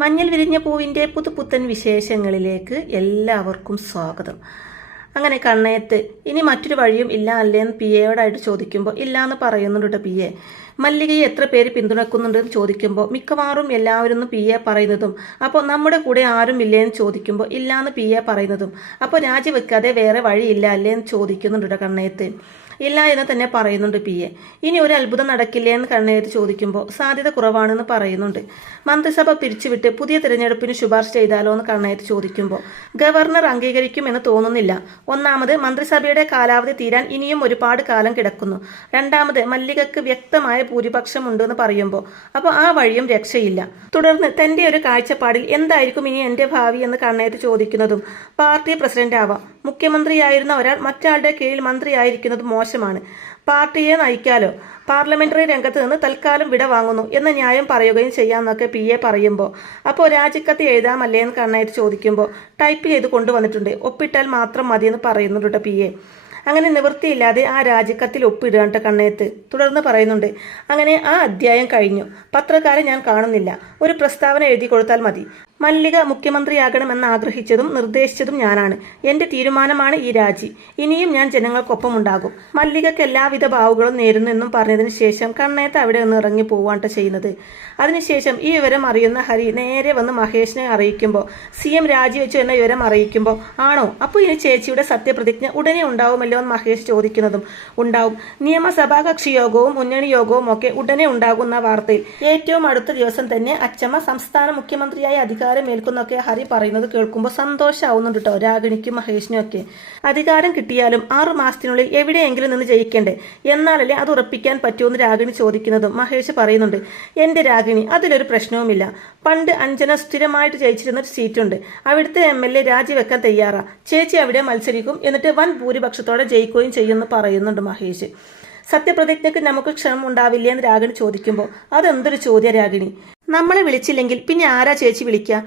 മഞ്ഞൾ വിരിഞ്ഞ പൂവിൻ്റെ പുതുപുത്തൻ വിശേഷങ്ങളിലേക്ക് എല്ലാവർക്കും സ്വാഗതം. അങ്ങനെ കണ്ണയത്ത് ഇനി മറ്റൊരു വഴിയും ഇല്ല അല്ലേന്ന് പി എയോടായിട്ട് ചോദിക്കുമ്പോൾ ഇല്ലയെന്ന് പറയുന്നുണ്ട് പി എ. മല്ലികയെ എത്ര പേര് പിന്തുണക്കുന്നുണ്ടെന്ന് ചോദിക്കുമ്പോൾ മിക്കവാറും എല്ലാവരും പി എ പറയുന്നതും, അപ്പോൾ നമ്മുടെ കൂടെ ആരും ഇല്ലേന്ന് ചോദിക്കുമ്പോൾ ഇല്ലയെന്ന് പി എ പറയുന്നതും, അപ്പോൾ രാജിവെക്കാതെ വേറെ വഴിയില്ല അല്ലേന്ന് ചോദിക്കുന്നുണ്ട് കണ്ണയത്ത്. ഇല്ല എന്ന് തന്നെ പറയുന്നുണ്ട് പി എ. ഇനി ഒരു അത്ഭുതം നടക്കില്ലേ എന്ന് കണ്ണയത്ത് ചോദിക്കുമ്പോൾ സാധ്യത കുറവാണെന്ന് പറയുന്നുണ്ട്. മന്ത്രിസഭ പിരിച്ചുവിട്ട് പുതിയ തിരഞ്ഞെടുപ്പിന് ശുപാർശ ചെയ്താലോ എന്ന് കണ്ണയത്ത് ചോദിക്കുമ്പോൾ ഗവർണർ അംഗീകരിക്കുമെന്ന് തോന്നുന്നില്ല. ഒന്നാമത്, മന്ത്രിസഭയുടെ കാലാവധി തീരാൻ ഇനിയും ഒരുപാട് കാലം കിടക്കുന്നു. രണ്ടാമത്, മല്ലികക്ക് വ്യക്തമായ ഭൂരിപക്ഷം ഉണ്ടെന്ന് പറയുമ്പോൾ അപ്പോൾ ആ വഴിയും രക്ഷയില്ല. തുടർന്ന് തന്റെ ഒരു കാഴ്ചപ്പാടിൽ എന്തായിരിക്കും ഇനി എന്റെ ഭാവി എന്ന് കണ്ണയത്ത് ചോദിക്കുന്നതും, പാർട്ടി പ്രസിഡന്റ് ആവാം, മുഖ്യമന്ത്രിയായിരുന്ന ഒരാൾ മറ്റാളുടെ കീഴിൽ മന്ത്രിയായിരിക്കുന്നത് മോശമാണ്, പാർട്ടിയെ നയിക്കാലോ, പാർലമെന്ററി രംഗത്ത് നിന്ന് തൽക്കാലം വിട വാങ്ങുന്നു എന്ന ന്യായം പറയുകയും ചെയ്യാമെന്നൊക്കെ പി എ പറയുമ്പോൾ അപ്പോൾ രാജിക്കത്ത് എഴുതാമല്ലേ എന്ന് കണ്ണായിട്ട് ചോദിക്കുമ്പോൾ ടൈപ്പ് ചെയ്ത് കൊണ്ടുവന്നിട്ടുണ്ട്, ഒപ്പിട്ടാൽ മാത്രം മതിയെന്ന് പറയുന്നുണ്ട് പി എ. അങ്ങനെ നിവൃത്തിയില്ലാതെ ആ രാജിക്കത്തിൽ ഒപ്പിടുകയാണ് കണ്ണയത്ത്. തുടർന്ന് പറയുന്നുണ്ട്, അങ്ങനെ ആ അധ്യായം കഴിഞ്ഞു, പത്രക്കാരെ ഞാൻ കാണുന്നില്ല, ഒരു പ്രസ്താവന എഴുതി കൊടുത്താൽ മതി. മല്ലിക മുഖ്യമന്ത്രിയാകണമെന്ന് ആഗ്രഹിച്ചതും നിർദ്ദേശിച്ചതും ഞാനാണ്. എന്റെ തീരുമാനമാണ് ഈ രാജി. ഇനിയും ഞാൻ ജനങ്ങൾക്കൊപ്പം ഉണ്ടാകും. മല്ലികക്ക് എല്ലാവിധ ഭാവുകളും നേരുന്നു എന്നും പറഞ്ഞതിന് ശേഷം കണ്ണയത്ത് അവിടെ നിന്ന് ഇറങ്ങി പോവാണ് ചെയ്യുന്നത്. അതിനുശേഷം ഈ വിവരം അറിയുന്ന ഹരി നേരെ വന്ന് മഹേഷിനെ അറിയിക്കുമ്പോൾ CM രാജിവെച്ചു എന്ന വിവരം അറിയിക്കുമ്പോൾ ആണോ, അപ്പോൾ ഇനി ചേച്ചിയുടെ സത്യപ്രതിജ്ഞ ഉടനെ ഉണ്ടാവുമല്ലോ എന്ന് മഹേഷ് ചോദിക്കുന്നതും, ഉണ്ടാവും, നിയമസഭാ കക്ഷി യോഗവും മുന്നണി യോഗവും ഒക്കെ ഉടനെ ഉണ്ടാകുന്ന വാർത്തയിൽ ഏറ്റവും അടുത്ത ദിവസം തന്നെ അച്ചമ്മ സംസ്ഥാന മുഖ്യമന്ത്രിയായി അധികാരം ഏൽക്കുന്നൊക്കെ ഹരി പറയുന്നത് കേൾക്കുമ്പോൾ സന്തോഷമാവുന്നുണ്ട് കേട്ടോ രാഗിണിക്കും മഹേഷിനും ഒക്കെ. അധികാരം കിട്ടിയാലും 6 മാസത്തിനുള്ളിൽ എവിടെയെങ്കിലും നിന്ന് ജയിക്കണ്ടേ, എന്നാലല്ലേ അത് ഉറപ്പിക്കാൻ പറ്റുമെന്ന് രാഗിണി ചോദിക്കുന്നതും മഹേഷ് പറയുന്നുണ്ട്, എന്റെ രാഗിണി അതിലൊരു പ്രശ്നവുമില്ല, പണ്ട് അഞ്ജന സ്ഥിരമായിട്ട് ജയിച്ചിരുന്ന ഒരു സീറ്റുണ്ട്, അവിടുത്തെ MLA രാജിവെക്കാൻ തയ്യാറാ, ചേച്ചി അവിടെ മത്സരിക്കും, എന്നിട്ട് വൻ ഭൂരിപക്ഷത്തോടെ ജയിക്കുകയും ചെയ്യുമെന്ന് പറയുന്നുണ്ട് മഹേഷ്. സത്യപ്രതിജ്ഞയ്ക്ക് നമുക്ക് ക്ഷണം ഉണ്ടാവില്ലേ എന്ന് രാഗിണി ചോദിക്കുമ്പോൾ അതെന്തൊരു ചോദ്യ രാഗിണി, നമ്മളെ വിളിച്ചില്ലെങ്കിൽ പിന്നെ ആരാ ചേച്ചി വിളിക്കുക,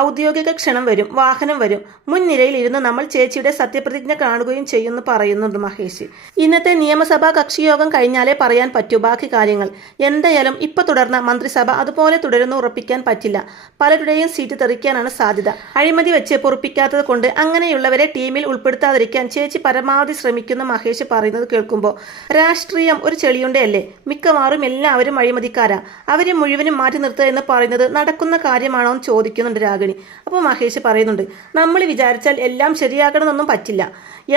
ഔദ്യോഗിക ക്ഷണം വരും, വാഹനം വരും, മുൻനിരയിൽ ഇരുന്ന് നമ്മൾ ചേച്ചിയുടെ സത്യപ്രതിജ്ഞ കാണുകയും ചെയ്യുമെന്ന് പറയുന്നുണ്ട് മഹേഷ്. ഇന്നത്തെ നിയമസഭാ കക്ഷിയോഗം കഴിഞ്ഞാലേ പറയാൻ പറ്റൂ ബാക്കി കാര്യങ്ങൾ. എന്തായാലും ഇപ്പൊ തുടർന്ന മന്ത്രിസഭ അതുപോലെ തുടരുന്നു ഉറപ്പിക്കാൻ പറ്റില്ല, പലരുടെയും സീറ്റ് തെറിക്കാനാണ് സാധ്യത. അഴിമതി വെച്ച് പൊറുപ്പിക്കാത്തത് കൊണ്ട് അങ്ങനെയുള്ളവരെ ടീമിൽ ഉൾപ്പെടുത്താതിരിക്കാൻ ചേച്ചി പരമാവധി ശ്രമിക്കുന്ന മഹേഷ് പറയുന്നത് കേൾക്കുമ്പോൾ രാഷ്ട്രീയം ഒരു ചെളിയുണ്ടേ അല്ലേ, മിക്കവാറും എല്ലാവരും അഴിമതിക്കാരാ, അവരെ മുഴുവനും മാറ്റി നിർത്തുക എന്ന് പറയുന്നത് നടക്കുന്ന കാര്യമാണോ എന്ന് ചോദിക്കുന്നുണ്ട് രാഗിണി. അപ്പോൾ മഹേഷ് പറയുന്നുണ്ട്, നമ്മൾ വിചാരിച്ചാൽ എല്ലാം ശരിയാക്കണമെന്നൊന്നും പറ്റില്ല,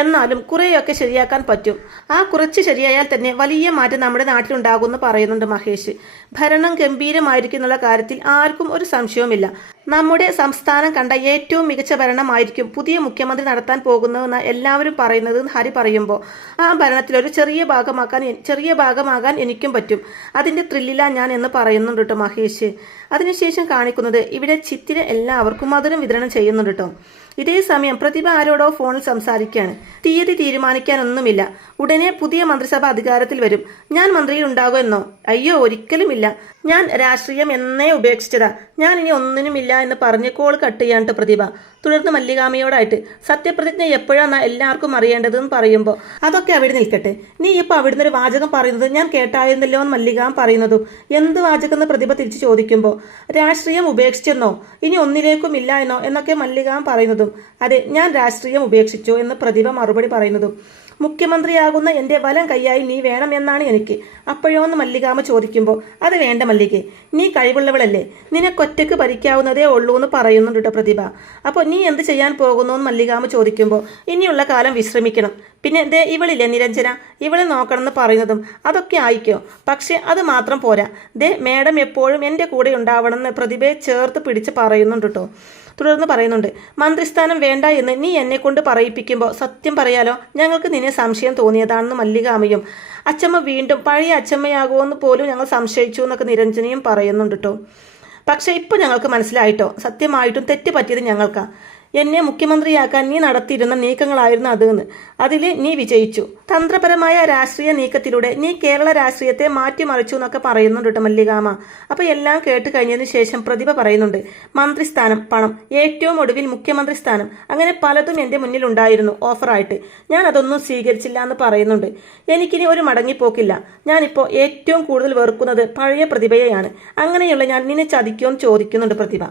എന്നാലും കുറേയൊക്കെ ശരിയാക്കാൻ പറ്റും, ആ കുറച്ച് ശരിയായാൽ തന്നെ വലിയ മാറ്റം നമ്മുടെ നാട്ടിലുണ്ടാകുമെന്ന് പറയുന്നുണ്ട് മഹേഷ്. ഭരണം ഗംഭീരമായിരിക്കും എന്നുള്ള കാര്യത്തിൽ ആർക്കും ഒരു സംശയവുമില്ല. നമ്മുടെ സംസ്ഥാനം കണ്ട ഏറ്റവും മികച്ച ഭരണമായിരിക്കും പുതിയ മുഖ്യമന്ത്രി നടത്താൻ പോകുന്നതെന്ന് എല്ലാവരും പറയുന്നത് ഹരി പറയുമ്പോൾ ആ ഭരണത്തിലൊരു ചെറിയ ഭാഗമാകാൻ എനിക്കും പറ്റും, അതിന്റെ ത്രില്ലിലാ ഞാൻ എന്ന് പറയുന്നുണ്ട് കേട്ടോ മഹേഷ്. അതിനുശേഷം കാണിക്കുന്നത് ഇവിടെ ചിത്തിര എല്ലാവർക്കും മധുരം വിതരണം ചെയ്യുന്നുണ്ട് കേട്ടോ. ഇതേ സമയം പ്രതിഭ ആരോടോ ഫോണിൽ സംസാരിക്കുകയാണ്. തീയതി തീരുമാനിക്കാനൊന്നുമില്ല, ഉടനെ പുതിയ മന്ത്രിസഭ അധികാരത്തിൽ വരും, ഞാൻ മന്ത്രിയിൽ ഉണ്ടാകുമെന്നോ, അയ്യോ ഒരിക്കലുമില്ല, ഞാൻ രാഷ്ട്രീയം എന്നേ ഉപേക്ഷിച്ചതാ, ഞാൻ ഇനി ഒന്നിനുമില്ല എന്ന് പറഞ്ഞ് കോൾ കട്ട് ചെയ്യാണ്ട് പ്രതിഭ. തുടർന്ന് മല്ലികാമയോടായിട്ട് സത്യപ്രതിജ്ഞ എപ്പോഴാണ് എല്ലാവർക്കും അറിയേണ്ടതെന്ന് പറയുമ്പോൾ അതൊക്കെ അവിടെ നിൽക്കട്ടെ, നീ ഇപ്പൊ അവിടുന്ന് ഒരു വാചകം പറയുന്നത് ഞാൻ കേട്ടായിരുന്നല്ലോ എന്ന് മല്ലികാം പറയുന്നതും എന്ത് വാചകം എന്ന് പ്രതിഭ തിരിച്ചു ചോദിക്കുമ്പോൾ രാഷ്ട്രീയം ഉപേക്ഷിച്ചെന്നോ ഇനി ഒന്നിലേക്കും ഇല്ല എന്നോ എന്നൊക്കെ മല്ലികാം പറയുന്നതും അതെ ഞാൻ രാഷ്ട്രീയം ഉപേക്ഷിച്ചു എന്ന് പ്രതിഭ മറുപടി പറയുന്നതും മുഖ്യമന്ത്രിയാകുന്ന എന്റെ വലം കൈയായി നീ വേണം എന്നാണ് എനിക്ക്, അപ്പോഴോന്ന് മല്ലികാമ ചോദിക്കുമ്പോൾ അത് വേണ്ട മല്ലികെ, നീ കഴിവുള്ളവളല്ലേ, നിനക്കൊറ്റക്ക് ഭരിക്കാവുന്നതേ ഉള്ളൂ എന്ന് പറയുന്നുണ്ട് കേട്ടോ പ്രതിഭ. അപ്പോൾ നീ എന്ത് ചെയ്യാൻ പോകുന്നു എന്ന് മല്ലികാമ ചോദിക്കുമ്പോൾ ഇനിയുള്ള കാലം വിശ്രമിക്കണം, പിന്നെ ദേ ഇവളില്ലേ നിരഞ്ജന, ഇവളെ നോക്കണമെന്ന് പറയുന്നതും അതൊക്കെ ആയിക്കോ, പക്ഷെ അത് മാത്രം പോരാ, ദേ മേഡം എപ്പോഴും എൻ്റെ കൂടെ ഉണ്ടാവണമെന്ന് പ്രതിഭയെ ചേർത്ത് പിടിച്ച് പറയുന്നുണ്ട് കേട്ടോ. തുടർന്ന് പറയുന്നുണ്ട്, മന്ത്രിസ്ഥാനം വേണ്ട എന്ന് നീ എന്നെ കൊണ്ട് പറയിപ്പിക്കുമ്പോൾ സത്യം പറയാലോ ഞങ്ങൾക്ക് നിന്നെ സംശയം തോന്നിയതാണെന്ന് മല്ലികാമയും, അച്ചമ്മ വീണ്ടും പഴയ അച്ചമ്മയാകുമെന്ന് പോലും ഞങ്ങൾ സംശയിച്ചു എന്നൊക്കെ നിരഞ്ജനയും പറയുന്നുണ്ട് കേട്ടോ. പക്ഷെ ഇപ്പോൾ ഞങ്ങൾക്ക് മനസ്സിലായിട്ടോ, സത്യമായിട്ടും തെറ്റ് പറ്റിയത് ഞങ്ങൾക്കാ, എന്നെ മുഖ്യമന്ത്രിയാക്കാൻ നീ നടത്തിയിരുന്ന നീക്കങ്ങളായിരുന്നു അതെന്ന്. അതിൽ നീ വിജയിച്ചു. തന്ത്രപരമായ രാഷ്ട്രീയ നീക്കത്തിലൂടെ നീ കേരള രാഷ്ട്രീയത്തെ മാറ്റിമറിച്ചു എന്നൊക്കെ പറയുന്നുണ്ട് കേട്ടോ മല്ലികാമ്മ. അപ്പോൾ എല്ലാം കേട്ട് കഴിഞ്ഞതിന് ശേഷം പ്രതിഭ പറയുന്നുണ്ട്, മന്ത്രിസ്ഥാനം, പണം, ഏറ്റവും ഒടുവിൽ മുഖ്യമന്ത്രി സ്ഥാനം, അങ്ങനെ പലതും എൻ്റെ മുന്നിൽ ഉണ്ടായിരുന്നു ഓഫറായിട്ട്. ഞാൻ അതൊന്നും സ്വീകരിച്ചില്ല എന്ന് പറയുന്നുണ്ട്. എനിക്കിനി ഒരു മടങ്ങിപ്പോക്കില്ല. ഞാനിപ്പോൾ ഏറ്റവും കൂടുതൽ വെറുക്കുന്നത് പഴയ പ്രതിഭയെയാണ്. അങ്ങനെയുള്ള ഞാൻ നിന്നെ ചതിക്കുമെന്ന് ചോദിക്കുന്നുണ്ട് പ്രതിഭ.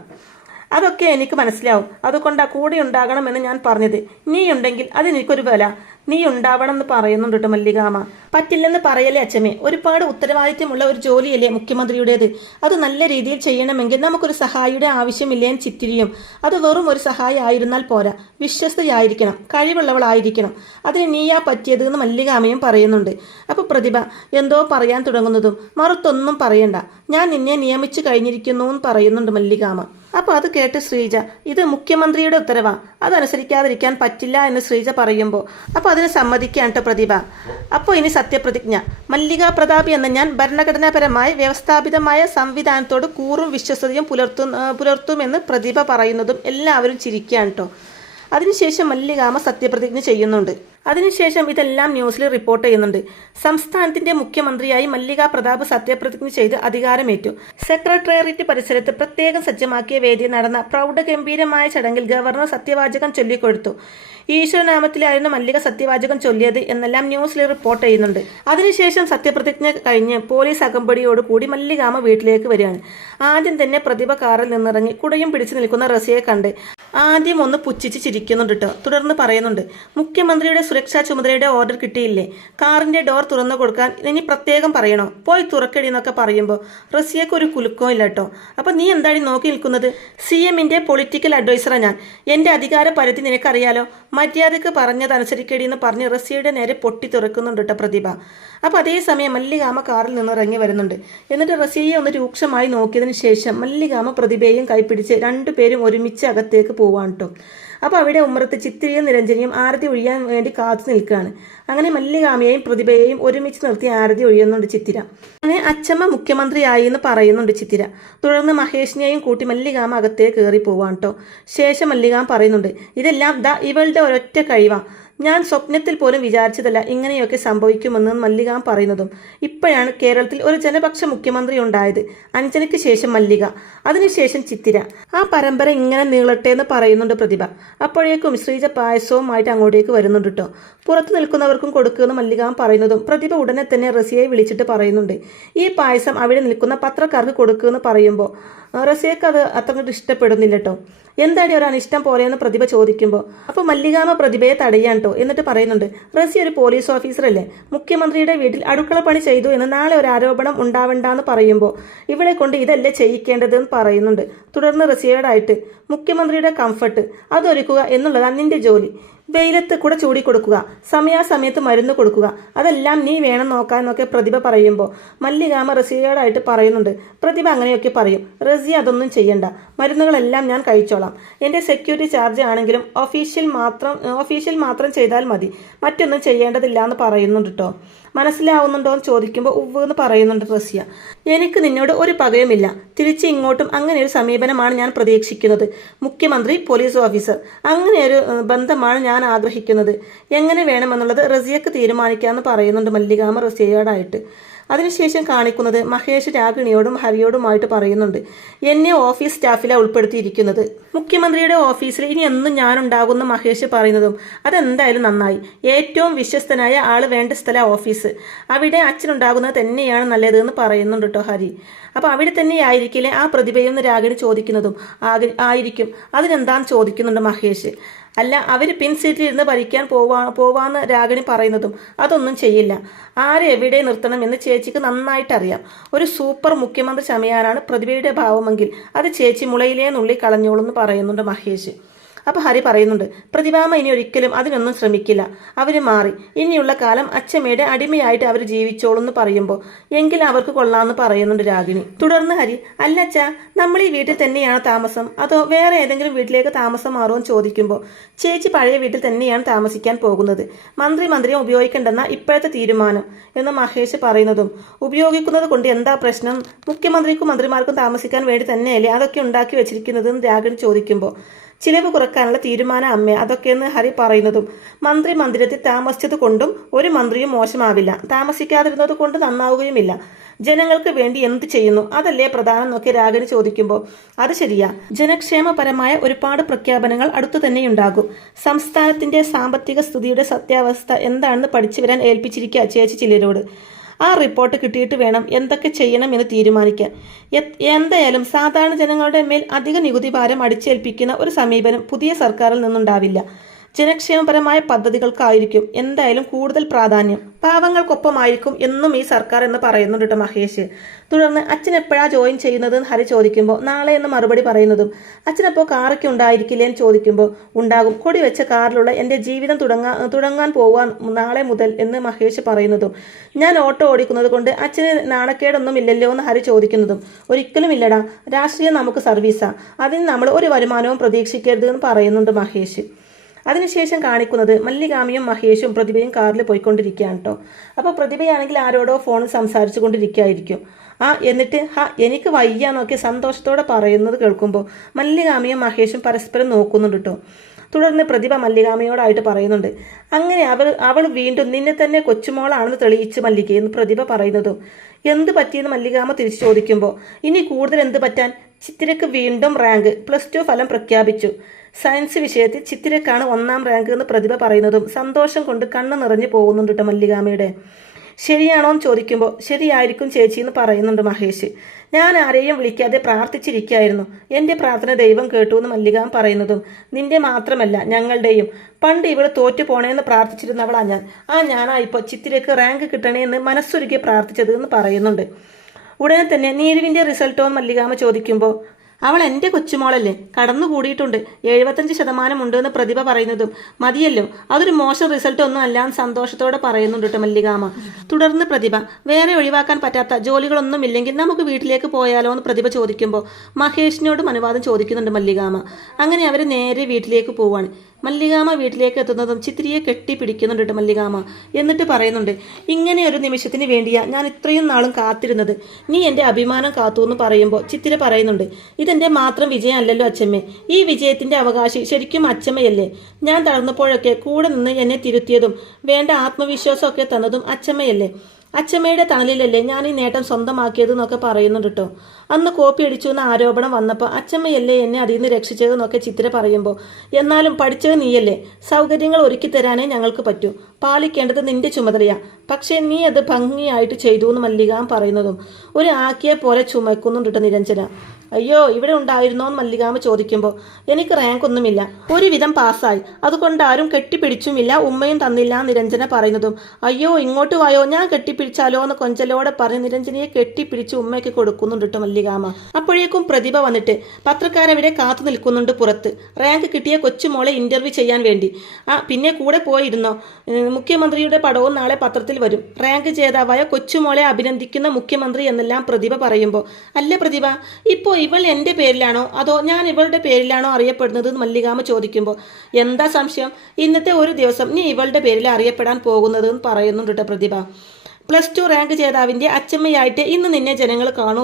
അതൊക്കെ എനിക്ക് മനസ്സിലാവും. അതുകൊണ്ടാ കൂടെ ഉണ്ടാകണമെന്ന് ഞാൻ പറഞ്ഞത്. നീ ഉണ്ടെങ്കിൽ അതിനെനിക്കൊരു വില. നീ ഉണ്ടാവണം എന്ന് പറയുന്നുണ്ട് കേട്ടോ മല്ലികാമ്മ. പറ്റില്ലെന്ന് പറയല്ലേ അച്ഛമ്മേ, ഒരുപാട് ഉത്തരവാദിത്വമുള്ള ഒരു ജോലിയല്ലേ മുഖ്യമന്ത്രിയുടേത്. അത് നല്ല രീതിയിൽ ചെയ്യണമെങ്കിൽ നമുക്കൊരു സഹായിയുടെ ആവശ്യമില്ലേന്ന് ചിത്തിരിയും. അത് വെറും ഒരു സഹായി ആയിരുന്നാൽ പോരാ, വിശ്വസ്തയായിരിക്കണം, കഴിവുള്ളവളായിരിക്കണം. അതിന് നീയാ പറ്റിയത് എന്ന് മല്ലികാമ്മയും പറയുന്നുണ്ട്. അപ്പോൾ പ്രതിഭ എന്തോ പറയാൻ തുടങ്ങുന്നതും മറുത്തൊന്നും പറയണ്ട, ഞാൻ നിന്നെ നിയമിച്ചു കഴിഞ്ഞിരിക്കുന്നു എന്ന് പറയുന്നുണ്ട് മല്ലികാമ്മ. അപ്പോൾ അത് കേട്ട് ശ്രീജ, ഇത് മുഖ്യമന്ത്രിയുടെ ഉത്തരവാ, അതനുസരിക്കാതിരിക്കാൻ പറ്റില്ല എന്ന് ശ്രീജ പറയുമ്പോൾ അപ്പോൾ അതിന് സമ്മതിക്കുകയാണ് കേട്ടോ പ്രതിഭ. അപ്പോൾ ഇനി സത്യപ്രതിജ്ഞ. മല്ലിക പ്രതാപി എന്ന ഞാൻ ഭരണഘടനാപരമായി വ്യവസ്ഥാപിതമായ സംവിധാനത്തോട് കൂറും വിശ്വസ്തയും പുലർത്തുമെന്ന് പ്രതിഭ പറയുന്നതും എല്ലാവരും ചിരിക്കുകയാണ് കേട്ടോ. അതിനുശേഷം മല്ലികാമ്മ സത്യപ്രതിജ്ഞ ചെയ്യുന്നുണ്ട്. അതിനുശേഷം ഇതെല്ലാം ന്യൂസിൽ റിപ്പോർട്ട് ചെയ്യുന്നുണ്ട്. സംസ്ഥാനത്തിന്റെ മുഖ്യമന്ത്രിയായി മല്ലിക പ്രതാപ് സത്യപ്രതിജ്ഞ ചെയ്ത് അധികാരമേറ്റു. സെക്രട്ടേറിയറ്റ് പരിസരത്ത് പ്രത്യേകം സജ്ജമാക്കിയ വേദിയിൽ നടന്ന പ്രൗഢഗംഭീരമായ ചടങ്ങിൽ ഗവർണർ സത്യവാചകം ചൊല്ലിക്കൊടുത്തു. ഈശ്വരനാമത്തിലായിരുന്നു മല്ലിക സത്യവാചകം ചൊല്ലിയത് എന്നെല്ലാം ന്യൂസിൽ റിപ്പോർട്ട് ചെയ്യുന്നുണ്ട്. അതിനുശേഷം സത്യപ്രതിജ്ഞ കഴിഞ്ഞ് പോലീസ് അകമ്പടിയോട് കൂടി മല്ലികാമ്മ വീട്ടിലേക്ക് വരികയാണ്. ആദ്യം തന്നെ പ്രതിഭ കാറിൽ നിന്നിറങ്ങി കുടയും പിടിച്ചു നിൽക്കുന്ന റസിയെ കണ്ട് ആദ്യം ഒന്ന് പുച്ഛിച്ച് ചിരിക്കുന്നുണ്ട് കേട്ടോ. തുടർന്ന് പറയുന്നുണ്ട്, മുഖ്യമന്ത്രിയുടെ സുരക്ഷാ ചുമതലയുടെ ഓർഡർ കിട്ടിയില്ലേ, കാറിന്റെ ഡോർ തുറന്നു കൊടുക്കാൻ ഇനി പ്രത്യേകം പറയണോ, പോയി തുറക്കടി എന്നൊക്കെ പറയുമ്പോൾ റസിയക്ക് ഒരു കുലുക്കവും ഇല്ല കേട്ടോ. അപ്പം നീ എന്താണ് നോക്കി നിൽക്കുന്നത്? CMന്റെ പൊളിറ്റിക്കൽ അഡ്വൈസറാണ് ഞാൻ, എൻ്റെ അധികാര പരിധി നിനക്കറിയാലോ, മര്യാദക്ക് പറഞ്ഞതനുസരിക്കടി എന്ന് പറഞ്ഞ് റസിയയുടെ നേരെ പൊട്ടി തുറക്കുന്നുണ്ട് കേട്ടോ പ്രതിഭ. അപ്പോൾ അതേസമയം മല്ലികാമ്മ കാറിൽ നിന്ന് ഇറങ്ങി വരുന്നുണ്ട്. എന്നിട്ട് റസിയയെ ഒന്ന് രൂക്ഷമായി നോക്കിയതിന് ശേഷം മല്ലികാമ്മ പ്രതിഭയെയും കൈപ്പിടിച്ച് രണ്ടുപേരും ഒരുമിച്ച് അകത്തേക്ക് പോവാണ് കേട്ടോ. അപ്പോൾ അവിടെ ഉമ്മറത്ത് ചിത്തിരിയും നിരഞ്ജനിയും ആരതി ഒഴിയാൻ വേണ്ടി കാത്തു നിൽക്കുകയാണ്. അങ്ങനെ മല്ലികാമ്മയെയും പ്രതിഭയെയും ഒരുമിച്ച് നിർത്തി ആരതി ഒഴിയുന്നുണ്ട് ചിത്തിര. അങ്ങനെ അച്ചമ്മ മുഖ്യമന്ത്രിയായി എന്ന് പറയുന്നുണ്ട് ചിത്തിര. തുടർന്ന് മഹേഷിനെയും കൂട്ടി മല്ലികാമ്മ അകത്തേക്ക് കയറി പോവാണ് കേട്ടോ. ശേഷം മല്ലികാമ്മ പറയുന്നുണ്ട്, ഇതെല്ലാം ഇവളുടെ ഒരൊറ്റ കഴിവാ, ഞാൻ സ്വപ്നത്തിൽ പോലും വിചാരിച്ചതല്ല ഇങ്ങനെയൊക്കെ സംഭവിക്കുമെന്ന് മല്ലികാമ്മ പറയുന്നതും. ഇപ്പോഴാണ് കേരളത്തിൽ ഒരു ജനപക്ഷ മുഖ്യമന്ത്രി ഉണ്ടായത്. അഞ്ജനയ്ക്ക് ശേഷം മല്ലിക, അതിനുശേഷം ചിത്തിര. ആ പരമ്പര ഇങ്ങനെ നീളട്ടെ എന്ന് പറയുന്നുണ്ട് പ്രതിഭ. അപ്പോഴേക്കും ശ്രീജ പായസവുമായിട്ട് അങ്ങോട്ടേക്ക് വരുന്നുണ്ട് കേട്ടോ. പുറത്തു നിൽക്കുന്നവർക്കും കൊടുക്കുമെന്ന് മല്ലികാമ്മ പറയുന്നതും പ്രതിഭ ഉടനെ തന്നെ റസിയയെ വിളിച്ചിട്ട് പറയുന്നുണ്ട്, ഈ പായസം അവിടെ നിൽക്കുന്ന പത്രക്കാർക്ക് കൊടുക്കുമെന്ന് പറയുമ്പോൾ റസിയക്ക് അത് അത്ര ഇഷ്ടപ്പെടുന്നില്ല കേട്ടോ. എന്താടി ഒരു അനിഷ്ടം പോലെയെന്ന് പ്രതിഭ ചോദിക്കുമ്പോൾ അപ്പോൾ മല്ലികാമ്മ പ്രതിഭയെ തടയാൻ കേട്ടോ. എന്നിട്ട് പറയുന്നുണ്ട്, റസി ഒരു പോലീസ് ഓഫീസറല്ലേ, മുഖ്യമന്ത്രിയുടെ വീട്ടിൽ അടുക്കള പണി ചെയ്തു എന്ന് നാളെ ഒരു ആരോപണം ഉണ്ടാവണ്ടെന്ന് പറയുമ്പോൾ ഇവളെ കൊണ്ട് ഇതല്ലേ ചെയ്യിക്കേണ്ടതെന്ന് പറയുന്നുണ്ട്. തുടർന്ന് റസിയോടായിട്ട്, മുഖ്യമന്ത്രിയുടെ കംഫർട്ട് അതൊരുക്കുക എന്നുള്ളതാണ് നിന്റെ ജോലി, വെയിലത്ത് കൂടെ ചൂടിക്കൊടുക്കുക, സമയാസമയത്ത് മരുന്ന് കൊടുക്കുക, അതെല്ലാം നീ വേണം നോക്കാന്നൊക്കെ പ്രതിഭ പറയുമ്പോൾ മല്ലികാമ്മ റസിയയോടായിട്ട് പറയുന്നുണ്ട്, പ്രതിഭ അങ്ങനെയൊക്കെ പറയും, റസി അതൊന്നും ചെയ്യണ്ട, മരുന്നുകളെല്ലാം ഞാൻ കഴിച്ചോളാം, എൻ്റെ സെക്യൂരിറ്റി ചാർജ് ആണെങ്കിലും ഒഫീഷ്യൽ മാത്രം ചെയ്താൽ മതി, മറ്റൊന്നും ചെയ്യേണ്ടതില്ല എന്ന് പറയുന്നുണ്ട് കേട്ടോ. മനസ്സിലാവുന്നുണ്ടോ എന്ന് ചോദിക്കുമ്പോൾ ഉവ്വ് എന്ന് പറയുന്നുണ്ട് റസിയ. എനിക്ക് നിന്നോട് ഒരു പകയുമില്ല, തിരിച്ച് ഇങ്ങോട്ടും അങ്ങനെ ഒരു സമീപനമാണ് ഞാൻ പ്രതീക്ഷിക്കുന്നത്. മുഖ്യമന്ത്രി പോലീസ് ഓഫീസർ അങ്ങനെ ഒരു ബന്ധമാണ് ഞാൻ ആഗ്രഹിക്കുന്നത്. എങ്ങനെ വേണമെന്നുള്ളത് റസിയക്ക് തീരുമാനിക്കാമെന്ന് പറയുന്നുണ്ട് മല്ലികാമ്മ റസിയയോടായിട്ട്. അതിനുശേഷം കാണിക്കുന്നത് മഹേഷ് രാഗിണിയോടും ഹരിയോടുമായിട്ട് പറയുന്നുണ്ട്, എന്നെ ഓഫീസ് സ്റ്റാഫിലാണ് ഉൾപ്പെടുത്തിയിരിക്കുന്നത്. മുഖ്യമന്ത്രിയുടെ ഓഫീസിൽ ഇനി എന്നും ഞാനുണ്ടാകുന്ന മഹേഷ് പറയുന്നതും അതെന്തായാലും നന്നായി, ഏറ്റവും വിശ്വസ്തനായ ആൾ വേണ്ട സ്ഥല ഓഫീസ്, അവിടെ അച്ഛനുണ്ടാകുന്നത് തന്നെയാണ് നല്ലതെന്ന് പറയുന്നുണ്ട് കേട്ടോ ഹരി. അപ്പോൾ അവിടെ തന്നെ ആയിരിക്കില്ലേ ആ പ്രതിഭയെന്ന് രാഗിണി ചോദിക്കുന്നതും ആയിരിക്കും, അതിനെന്താന്ന് ചോദിക്കുന്നുണ്ട് മഹേഷ്. അല്ല, അവർ പിൻ സീറ്റിൽ ഇരുന്ന് ഭരിക്കാൻ പോവാന്ന് രാഗിണി പറയുന്നതും അതൊന്നും ചെയ്യില്ല, ആരെ എവിടെ നിർത്തണം എന്ന് ചേച്ചിക്ക് നന്നായിട്ടറിയാം. ഒരു സൂപ്പർ മുഖ്യമന്ത്രി ചമയാനാണ് പ്രതിഭയുടെ ഭാവമെങ്കിൽ അത് ചേച്ചി മുളയിലേ നുള്ളി കളഞ്ഞോളൂ എന്ന് പറയുന്നുണ്ട് മഹേഷ്. അപ്പോൾ ഹരി പറയുന്നുണ്ട്, പ്രതിഭാമ ഇനി ഒരിക്കലും അതിനൊന്നും ശ്രമിക്കില്ല, അവർ മാറി, ഇനിയുള്ള കാലം അച്ഛമ്മയുടെ അടിമയായിട്ട് അവർ ജീവിച്ചോളൂ എന്ന് പറയുമ്പോൾ എങ്കിൽ അവർക്ക് കൊള്ളാമെന്ന് പറയുന്നുണ്ട് രാഗിണി. തുടർന്ന് ഹരി, അല്ലച്ചാ നമ്മൾ ഈ വീട്ടിൽ തന്നെയാണ് താമസം അതോ വേറെ ഏതെങ്കിലും വീട്ടിലേക്ക് താമസം മാറുമെന്ന് ചോദിക്കുമ്പോൾ ചേച്ചി പഴയ വീട്ടിൽ തന്നെയാണ് താമസിക്കാൻ പോകുന്നത്, മന്ത്രിയെ ഉപയോഗിക്കേണ്ടെന്ന ഇപ്പോഴത്തെ തീരുമാനം എന്ന് മഹേഷ് പറയുന്നതും ഉപയോഗിക്കുന്നത് കൊണ്ട് എന്താ പ്രശ്നം, മുഖ്യമന്ത്രിക്കും മന്ത്രിമാർക്കും താമസിക്കാൻ വേണ്ടി തന്നെയല്ലേ അതൊക്കെ ഉണ്ടാക്കി വെച്ചിരിക്കുന്നതെന്ന് രാഗിണി ചോദിക്കുമ്പോൾ ചിലവ് കുറക്കാനുള്ള തീരുമാനം അമ്മേ അതൊക്കെയെന്ന് ഹരി പറയുന്നതും മന്ത്രി മന്ദിരത്തിൽ താമസിച്ചത് കൊണ്ടും ഒരു മന്ത്രിയും മോശമാവില്ല, താമസിക്കാതിരുന്നത് കൊണ്ട് നന്നാവുകയുമില്ല. ജനങ്ങൾക്ക് വേണ്ടി എന്ത് ചെയ്യുന്നു അതല്ലേ പ്രധാനം എന്നൊക്കെ രാഗിണി ചോദിക്കുമ്പോൾ അത് ശരിയാ, ജനക്ഷേമപരമായ ഒരുപാട് പ്രഖ്യാപനങ്ങൾ അടുത്തു തന്നെയുണ്ടാകും. സംസ്ഥാനത്തിന്റെ സാമ്പത്തിക സ്ഥിതിയുടെ സത്യാവസ്ഥ എന്താണെന്ന് പഠിച്ചു വരാൻ ഏൽപ്പിച്ചിരിക്കുക ചേച്ചി ചിലരോട്. ആ റിപ്പോർട്ട് കിട്ടിയിട്ട് വേണം എന്തൊക്കെ ചെയ്യണം എന്ന് തീരുമാനിക്കാൻ. എന്തായാലും സാധാരണ ജനങ്ങളുടെ മേൽ അധിക നികുതി ഭാരം അടിച്ചേൽപ്പിക്കുന്ന ഒരു സമീപനം പുതിയ സർക്കാരിൽ നിന്നുണ്ടാവില്ല. ജനക്ഷേമപരമായ പദ്ധതികൾക്കായിരിക്കും എന്തായാലും കൂടുതൽ പ്രാധാന്യം. പാവങ്ങൾക്കൊപ്പമായിരിക്കും എന്നും ഈ സർക്കാർ എന്ന് പറയുന്നുണ്ട് കേട്ടോ മഹേഷ്. തുടർന്ന് അച്ഛൻ എപ്പോഴാ ജോയിൻ ചെയ്യുന്നതെന്ന് ഹരി ചോദിക്കുമ്പോൾ നാളെ എന്ന് മറുപടി പറയുന്നതും അച്ഛനപ്പോൾ കാറൊക്കെ ഉണ്ടായിരിക്കില്ലേ എന്ന് ചോദിക്കുമ്പോൾ ഉണ്ടാകും, കൊടി വെച്ച കാറിലുള്ള എൻ്റെ ജീവിതം തുടങ്ങാൻ പോവാൻ നാളെ മുതൽ എന്ന് മഹേഷ് പറയുന്നതും ഞാൻ ഓട്ടോ ഓടിക്കുന്നത് കൊണ്ട് അച്ഛന് നാണക്കേടൊന്നും ഇല്ലല്ലോ എന്ന് ഹരി ചോദിക്കുന്നതും ഒരിക്കലും ഇല്ലടാ, രാഷ്ട്രീയം നമുക്ക് സർവീസാ, അതിന് നമ്മൾ ഒരു വരുമാനവും പ്രതീക്ഷിക്കരുത് എന്ന് പറയുന്നുണ്ട് മഹേഷ്. അതിനുശേഷം കാണിക്കുന്നത് മല്ലികാമയും മഹേഷും പ്രതിഭയും കാറിൽ പോയിക്കൊണ്ടിരിക്കുകയാണ് കേട്ടോ. അപ്പോൾ പ്രതിഭയാണെങ്കിൽ ആരോടോ ഫോണിൽ സംസാരിച്ചു കൊണ്ടിരിക്കുകയായിരിക്കും. എന്നിട്ട് എനിക്ക് വയ്യ നോക്കി സന്തോഷത്തോടെ പറയുന്നത് കേൾക്കുമ്പോൾ മല്ലികാമയും മഹേഷും പരസ്പരം നോക്കുന്നുണ്ട് കേട്ടോ. തുടർന്ന് പ്രതിഭ മല്ലികാമയോടായിട്ട് പറയുന്നുണ്ട്, അങ്ങനെ അവൾ വീണ്ടും നിന്നെ തന്നെ കൊച്ചുമോളാണെന്ന് തെളിയിച്ച് മല്ലികയെന്ന് പ്രതിഭ പറയുന്നതും എന്ത് പറ്റിയെന്ന് മല്ലികാമ തിരിച്ചു ചോദിക്കുമ്പോൾ ഇനി കൂടുതൽ എന്ത് പറ്റാൻ, ചിത്തിരക്ക് വീണ്ടും റാങ്ക്, +2 ഫലം പ്രഖ്യാപിച്ചു, സയൻസ് വിഷയത്തിൽ ചിത്തിരക്കാണ് 1ാം റാങ്ക് എന്ന് പ്രതിഭ പറയുന്നതും സന്തോഷം കൊണ്ട് കണ്ണ് നിറഞ്ഞു പോകുന്നുണ്ട് കേട്ടോ മല്ലികാമയുടെ. ശരിയാണോ എന്ന് ചോദിക്കുമ്പോൾ ശരിയായിരിക്കും ചേച്ചി എന്ന് പറയുന്നുണ്ട് മഹേഷ്. ഞാൻ ആരെയും വിളിക്കാതെ പ്രാർത്ഥിച്ചിരിക്കുകയായിരുന്നു, എൻ്റെ പ്രാർത്ഥന ദൈവം കേട്ടു എന്ന് മല്ലികാമ പറയുന്നതും നിന്റെ മാത്രമല്ല ഞങ്ങളുടെയും, പണ്ട് ഇവള് തോറ്റു പോണേന്ന് പ്രാർത്ഥിച്ചിരുന്നവളാ ഞാൻ, ഞാനാ ഇപ്പോൾ ചിത്തിരക്ക് റാങ്ക് കിട്ടണേ എന്ന് മനസ്സൊരുക്കി പ്രാർത്ഥിച്ചത് എന്ന് പറയുന്നുണ്ട്. ഉടനെ തന്നെ നീരുവിൻ്റെ റിസൾട്ടോ എന്ന് മല്ലികാമ ചോദിക്കുമ്പോൾ അവൾ എൻ്റെ കൊച്ചുമോളല്ലേ, കടന്നുകൂടിയിട്ടുണ്ട്, 75% ഉണ്ട് എന്ന് പ്രതിഭ പറയുന്നതും മതിയല്ലോ, അതൊരു മോശം റിസൾട്ട് ഒന്നും അല്ല എന്ന് സന്തോഷത്തോടെ പറയുന്നുണ്ട് കേട്ടോ മല്ലികാമ. തുടർന്ന് പ്രതിഭ വേറെ ഒഴിവാക്കാൻ പറ്റാത്ത ജോലികളൊന്നും ഇല്ലെങ്കിൽ നമുക്ക് വീട്ടിലേക്ക് പോയാലോ എന്ന് പ്രതിഭ ചോദിക്കുമ്പോൾ മഹേഷിനോടും അനുവാദം ചോദിക്കുന്നുണ്ട് മല്ലികാമ. അങ്ങനെ അവർ നേരെ വീട്ടിലേക്ക് പോവാണ്. മല്ലികാമ വീട്ടിലേക്ക് എത്തുന്നതും ചിത്തിരിയെ കെട്ടിപ്പിടിക്കുന്നുണ്ട് കേട്ടോ മല്ലികാമ. എന്നിട്ട് പറയുന്നുണ്ട്, ഇങ്ങനെ ഒരു നിമിഷത്തിന് വേണ്ടിയാ ഞാൻ ഇത്രയും നാളും കാത്തിരുന്നത്, നീ എൻ്റെ അഭിമാനം കാത്തു എന്ന് പറയുമ്പോൾ ചിത്തിര പറയുന്നുണ്ട്, ഇതെൻ്റെ മാത്രം വിജയമല്ലല്ലോ അച്ഛമ്മേ, ഈ വിജയത്തിൻ്റെ അവകാശി ശരിക്കും അച്ഛമ്മയല്ലേ, ഞാൻ തളർന്നപ്പോഴൊക്കെ കൂടെ നിന്ന് എന്നെ തിരുത്തിയതും വേണ്ട ആത്മവിശ്വാസമൊക്കെ തന്നതും അച്ഛമ്മയല്ലേ, അച്ഛമ്മയുടെ തണലിലല്ലേ ഞാൻ ഈ നേട്ടം സ്വന്തമാക്കിയത് എന്നൊക്കെ പറയുന്നുണ്ട് കേട്ടോ. അന്ന് കോപ്പി അടിച്ചു എന്ന ആരോപണം വന്നപ്പോൾ അച്ഛമ്മയല്ലേ എന്നെ അതിൽ നിന്ന് രക്ഷിച്ചതെന്നൊക്കെ ചിത്തിര പറയുമ്പോൾ എന്നാലും പഠിച്ചത് നീയല്ലേ, സൗകര്യങ്ങൾ ഒരുക്കി തരാനേ ഞങ്ങൾക്ക് പറ്റൂ, പാലിക്കേണ്ടത് നിന്റെ ചുമതലയാ, പക്ഷേ നീ അത് ഭംഗിയായിട്ട് ചെയ്തു എന്ന് മല്ലികാം പറയുന്നതും ഒരു ആക്കിയെ പോലെ ചുമക്കുന്നുണ്ട് കേട്ടോ നിരഞ്ജന. അയ്യോ ഇവിടെ ഉണ്ടായിരുന്നോ എന്ന് മല്ലികാമ ചോദിക്കുമ്പോൾ എനിക്ക് റാങ്ക് ഒന്നുമില്ല, ഒരുവിധം പാസ്സായി, അതുകൊണ്ട് ആരും കെട്ടിപ്പിടിച്ചുമില്ല, ഉമ്മയും തന്നില്ല നിരഞ്ജന പറയുന്നതും അയ്യോ ഇങ്ങോട്ട് വായോ ഞാൻ കെട്ടിപ്പിടിച്ചാലോ എന്ന് കൊഞ്ചലോടെ പറഞ്ഞ് നിരഞ്ജനയെ കെട്ടിപ്പിടിച്ച് ഉമ്മയ്ക്ക് കൊടുക്കുന്നുണ്ട് കേട്ടോ മല്ലികാമ. അപ്പോഴേക്കും പ്രതിഭ വന്നിട്ട് പത്രക്കാരവിടെ കാത്തു നിൽക്കുന്നുണ്ട് പുറത്ത്, റാങ്ക് കിട്ടിയ കൊച്ചുമോളെ ഇന്റർവ്യൂ ചെയ്യാൻ വേണ്ടി. പിന്നെ കൂടെ പോയിരുന്നോ, മുഖ്യമന്ത്രിയുടെ പടവും നാളെ പത്രത്തിൽ വരും, റാങ്ക് ജേതാവായ കൊച്ചുമോളെ അഭിനന്ദിക്കുന്ന മുഖ്യമന്ത്രി എന്നെല്ലാം പ്രതിഭ പറയുമ്പോൾ അല്ല പ്രതിഭ, ഇപ്പോൾ ഇവൾ എൻ്റെ പേരിലാണോ അതോ ഞാൻ ഇവളുടെ പേരിലാണോ അറിയപ്പെടുന്നത് മല്ലികാമ ചോദിക്കുമ്പോൾ എന്താ സംശയം, ഇന്നത്തെ ഒരു ദിവസം നീ ഇവളുടെ പേരിൽ അറിയപ്പെടാൻ പോകുന്നത് എന്ന് പറയുന്നുണ്ട് കേട്ടോ പ്രതിഭ. +2 റാങ്ക് ജേതാവിൻ്റെ അച്ചമ്മയായിട്ട് ഇന്ന് നിന്നെ ജനങ്ങൾ കാണൂ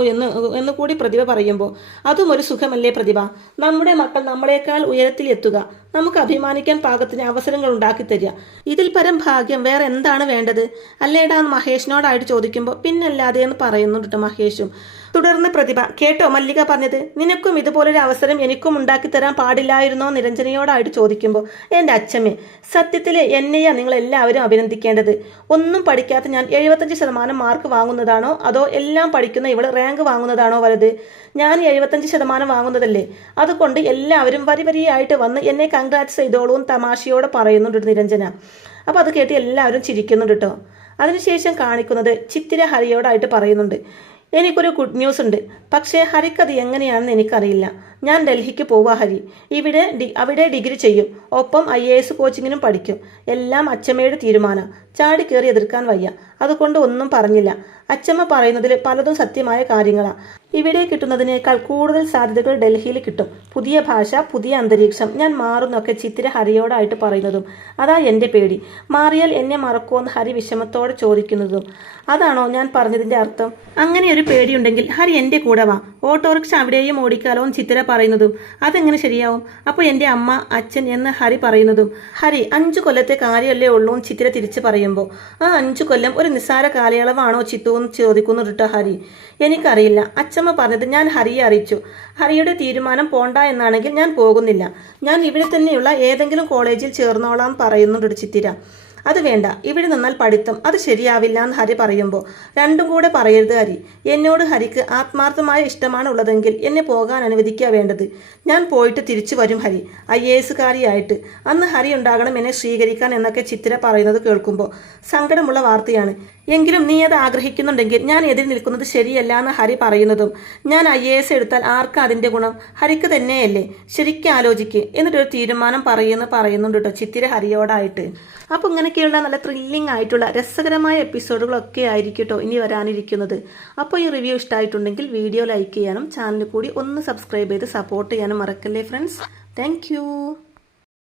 എന്ന് കൂടി പ്രതിഭ പറയുമ്പോൾ അതും ഒരു സുഖമല്ലേ പ്രതിഭ, നമ്മുടെ മക്കൾ നമ്മളെക്കാൾ ഉയരത്തിലെത്തുക, നമുക്ക് അഭിമാനിക്കാൻ പാകത്തിന് അവസരങ്ങൾ ഉണ്ടാക്കി തരിക, ഇതിൽ പരം ഭാഗ്യം വേറെ എന്താണ് വേണ്ടത് അല്ലേടാ എന്ന് മഹേഷിനോടായിട്ട് ചോദിക്കുമ്പോൾ പിന്നല്ലാതെ എന്ന് പറയുന്നുണ്ട് കേട്ടോ മഹേഷും. തുടർന്ന് പ്രതിഭ കേട്ടോ മല്ലിക പറഞ്ഞത്, നിനക്കും ഇതുപോലൊരു അവസരം എനിക്കും ഉണ്ടാക്കി തരാൻ പാടില്ലായിരുന്നോ നിരഞ്ജനയോടായിട്ട് ചോദിക്കുമ്പോൾ എൻ്റെ അച്ഛമ്മേ, സത്യത്തിൽ എന്നെയാ നിങ്ങൾ എല്ലാവരും അഭിനന്ദിക്കേണ്ടത്, ഒന്നും പഠിക്കാത്ത ഞാൻ 75% മാർക്ക് വാങ്ങുന്നതാണോ അതോ എല്ലാം പഠിക്കുന്ന ഇവൾ റാങ്ക് വാങ്ങുന്നതാണോ വലുത്, ഞാൻ 75% വാങ്ങുന്നതല്ലേ, അതുകൊണ്ട് എല്ലാവരും വരിയായിട്ട് വന്ന് എന്നെ കൺഗ്രാറ്റ്സ് ചെയ്തോളൂ തമാശയോടെ പറയുന്നുണ്ട് നിരഞ്ജന. അപ്പോൾ അത് കേട്ട് എല്ലാവരും ചിരിക്കുന്നുണ്ട് കേട്ടോ. അതിനുശേഷം കാണിക്കുന്നത് ചിത്തിര ഹരിയോടായിട്ട് പറയുന്നുണ്ട്, എനിക്കൊരു ഗുഡ് ന്യൂസ് ഉണ്ട്, പക്ഷേ ഹരിക്കത് എങ്ങനെയാണെന്ന് എനിക്കറിയില്ല, ഞാൻ ഡൽഹിക്ക് പോവാ ഹരി, അവിടെ ഡിഗ്രി ചെയ്യും, ഒപ്പം IAS കോച്ചിങ്ങിനും പഠിക്കും, എല്ലാം അച്ഛമ്മയുടെ തീരുമാനം, ചാടി കയറി എതിർക്കാൻ വയ്യ, അതുകൊണ്ട് ഒന്നും പറഞ്ഞില്ല, അച്ഛമ്മ പറയുന്നതിൽ പലതും സത്യമായ കാര്യങ്ങളാണ്, ഇവിടെ കിട്ടുന്നതിനേക്കാൾ കൂടുതൽ സാധ്യതകൾ ഡൽഹിയിൽ കിട്ടും. പുതിയ ഭാഷ, പുതിയ അന്തരീക്ഷം, ഞാൻ മാറുന്നൊക്കെ ചിത്തിര ഹരിയോടായിട്ട് പറയുന്നതും അതാ എൻ്റെ പേടി. മാറിയാൽ എന്നെ മറക്കുമെന്ന് ഹരി വിഷമത്തോടെ ചോദിക്കുന്നതും അതാണോ ഞാൻ പറഞ്ഞതിൻ്റെ അർത്ഥം? അങ്ങനെ ഒരു പേടിയുണ്ടെങ്കിൽ ഹരി എൻ്റെ കൂടെ വാ, ഓട്ടോറിക്ഷ അവിടെയും ഓടിക്കാലോ എന്ന് ചിത്തിര പറയുന്നതും അതെങ്ങനെ ശരിയാവും? അപ്പോൾ എൻ്റെ അമ്മ, അച്ഛൻ എന്ന് ഹരി പറയുന്നതും ഹരി 5 കൊല്ലത്തെ കാര്യമല്ലേ ഉള്ളൂ എന്ന് ചിത്തിര തിരിച്ചു പറയുമ്പോൾ ആ 5 കൊല്ലം ഒരു നിസ്സാര കാലയളവാണോ ചിത്തു എന്ന് ചോദിക്കുന്നുട്ടോ ഹരി. എനിക്കറിയില്ല, അച്ഛമ്മ പറഞ്ഞത് ഞാൻ ഹരിയെ അറിയിച്ചു. ഹരിയുടെ തീരുമാനം പോണ്ട എന്നാണെങ്കിൽ ഞാൻ പോകുന്നില്ല. ഞാൻ ഇവിടെ തന്നെയുള്ള ഏതെങ്കിലും കോളേജിൽ ചേർന്നോളാം പറയുന്നുണ്ട് ചിത്തിര. അത് വേണ്ട, ഇവിടെ നിന്നാൽ പഠിത്തം, അത് ശരിയാവില്ല എന്ന് ഹരി പറയുമ്പോൾ രണ്ടും കൂടെ പറയരുത് ഹരി. എന്നോട് ഹരിക്ക് ആത്മാർത്ഥമായ ഇഷ്ടമാണ് ഉള്ളതെങ്കിൽ എന്നെ പോകാൻ അനുവദിക്കുക വേണ്ടത്. ഞാൻ പോയിട്ട് തിരിച്ചു വരും ഹരി, IAS-കാരിയായിട്ട്. അന്ന് ഹരി ഉണ്ടാകണം എന്നെ സ്വീകരിക്കാൻ എന്നൊക്കെ ചിത്തിര പറയുന്നത് കേൾക്കുമ്പോൾ സങ്കടമുള്ള വാർത്തയാണ്. എങ്കിലും നീ അത് ആഗ്രഹിക്കുന്നുണ്ടെങ്കിൽ ഞാൻ എതിർ നിൽക്കുന്നത് ശരിയല്ല എന്ന് ഹരി പറയുന്നതും ഞാൻ IAS എടുത്താൽ ആർക്കും അതിൻ്റെ ഗുണം? ഹരിക്ക് തന്നെയല്ലേ? ശരിക്കും ആലോചിക്ക് എന്നിട്ടൊരു തീരുമാനം പറയുന്നുണ്ട് കേട്ടോ ചിത്തിര ഹരിയോടായിട്ട്. അപ്പോൾ ഇങ്ങനെയൊക്കെയുള്ള നല്ല ത്രില്ലിംഗ് ആയിട്ടുള്ള രസകരമായ എപ്പിസോഡുകളൊക്കെ ആയിരിക്കും കേട്ടോ ഇനി വരാനിരിക്കുന്നത്. അപ്പോൾ ഈ റിവ്യൂ ഇഷ്ടമായിട്ടുണ്ടെങ്കിൽ വീഡിയോ ലൈക്ക് ചെയ്യാനും ചാനൽ കൂടി ഒന്ന് സബ്സ്ക്രൈബ് ചെയ്ത് സപ്പോർട്ട് ചെയ്യാനും മറക്കല്ലേ ഫ്രണ്ട്സ്. താങ്ക്